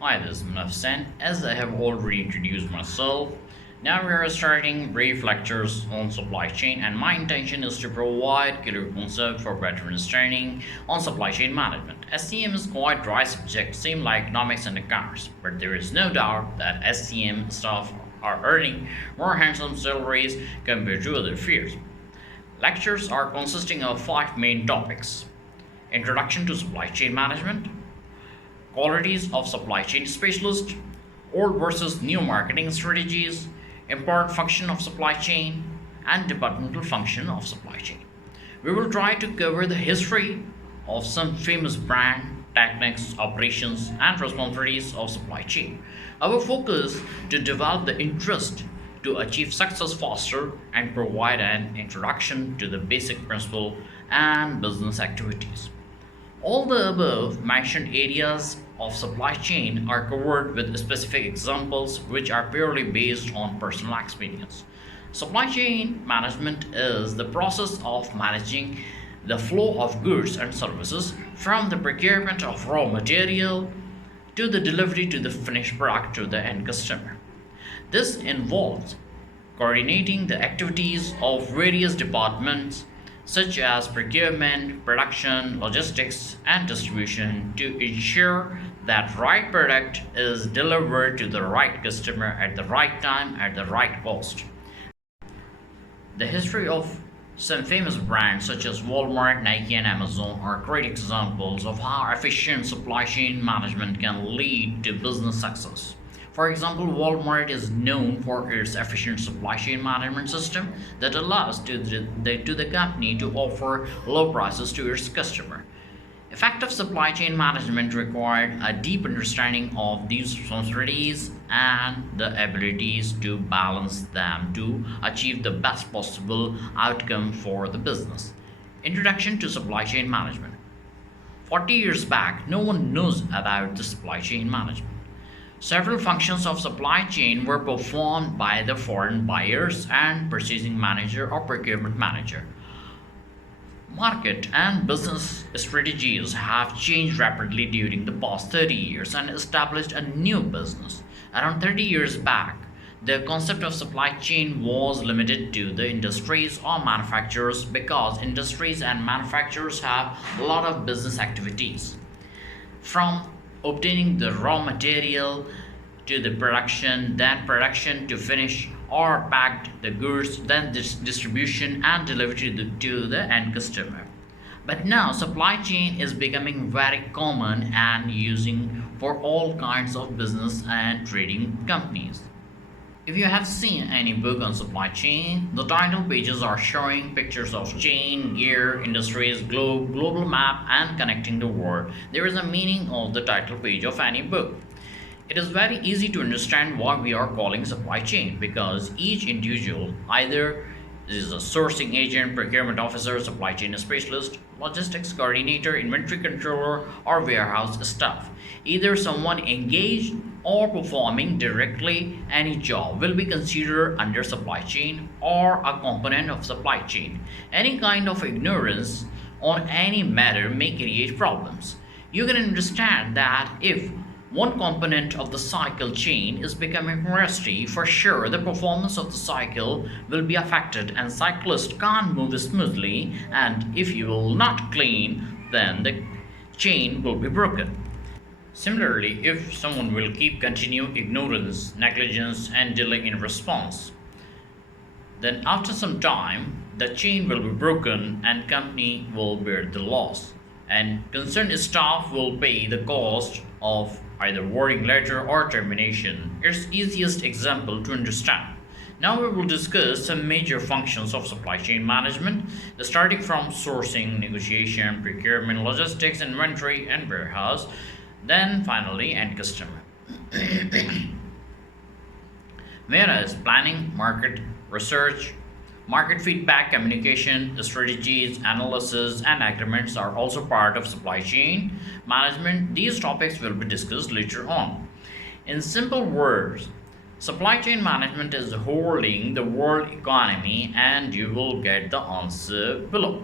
Hi, this is Manaf. As I have already introduced myself, now we are starting brief lectures on supply chain, and my intention is to provide clear concept for better understanding on supply chain management. SCM is quite dry subject, same like economics and accounts, but there is no doubt that SCM staff are earning more handsome salaries compared to other fields. Lectures are consisting of five main topics: introduction to supply chain management, qualities of supply chain specialist, old versus new marketing strategies, important function of supply chain, and departmental function of supply chain. We will try to cover the history of some famous brand, techniques, operations, and responsibilities of supply chain. Our focus to develop the interest to achieve success faster and provide an introduction to the basic principle and business activities. All the above mentioned areas of supply chain are covered with specific examples which are purely based on personal experience. Supply chain management is the process of managing the flow of goods and services from the procurement of raw material to the delivery to the finished product to the end customer. This involves coordinating the activities of various departments such as procurement, production, logistics, and distribution to ensure that right product is delivered to the right customer at the right time at the right cost. The history of some famous brands such as Walmart, Nike, and Amazon are great examples of how efficient supply chain management can lead to business success. For example, Walmart is known for its efficient supply chain management system that allows to the company to offer low prices to its customer. Effective supply chain management required a deep understanding of these responsibilities and the abilities to balance them to achieve the best possible outcome for the business. Introduction to supply chain management. 40 years back, no one knows about the supply chain management. Several functions of supply chain were performed by the foreign buyers and purchasing manager or procurement manager. Market and business strategies have changed rapidly during the past 30 years and established a new business. Around 30 years back, the concept of supply chain was limited to the industries or manufacturers because industries and manufacturers have a lot of business activities. From obtaining the raw material to the production, then production to finish or packed the goods, then distribution and delivery to the end customer. But now supply chain is becoming very common and using for all kinds of business and trading companies. If you have seen any book on supply chain, the title pages are showing pictures of chain, gear, industries, globe, global map, and connecting the world. There is a meaning of the title page of any book. It is very easy to understand what we are calling supply chain because each individual either is a sourcing agent, procurement officer, supply chain specialist, logistics coordinator, inventory controller, or warehouse staff. Either someone engaged or performing directly any job will be considered under supply chain or a component of supply chain. Any kind of ignorance on any matter may create problems. You can understand that if one component of the cycle chain is becoming rusty, for sure the performance of the cycle will be affected and cyclists can't move smoothly, and if you will not clean, then the chain will be broken. Similarly, if someone will keep continue ignorance, negligence, and delay in response, then after some time the chain will be broken and company will bear the loss, and concerned staff will pay the cost of either warning letter or termination. It's easiest example to understand. Now we will discuss some major functions of supply chain management, starting from sourcing, negotiation, procurement, logistics, inventory, and warehouse, then finally end customer. Whereas planning, market research, market feedback, communication, strategies, analysis, and agreements are also part of supply chain management. These topics will be discussed later on. In simple words, supply chain management is holding the world economy, and you will get the answer below.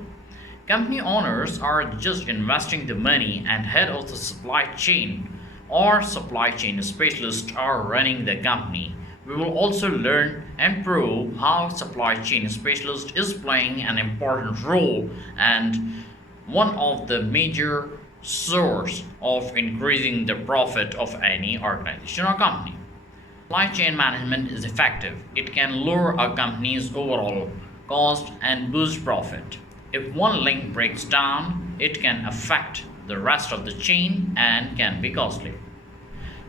Company owners are just investing the money and head of the supply chain or supply chain specialists are running the company. We will also learn and prove how supply chain specialist is playing an important role and one of the major source of increasing the profit of any organization or company. Supply chain management is effective. It can lower a company's overall cost and boost profit. If one link breaks down, it can affect the rest of the chain and can be costly.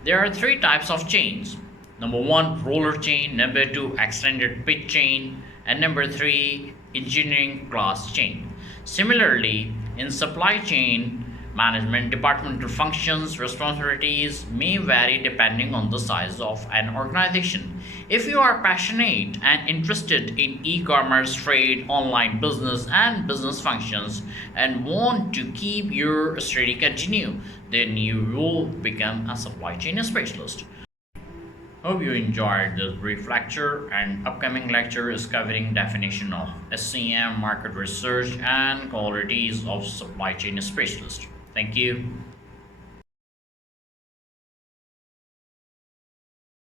There are three types of chains. Number one, roller chain. Number two, extended pitch chain. And number three, engineering class chain. Similarly, in supply chain management, departmental functions, responsibilities may vary depending on the size of an organization. If you are passionate and interested in e commerce, trade, online business, and business functions, and want to keep your study continue, then you will become a supply chain specialist. Hope you enjoyed this brief lecture, and upcoming lecture is covering definition of SCM, market research, and qualities of supply chain specialist. Thank you.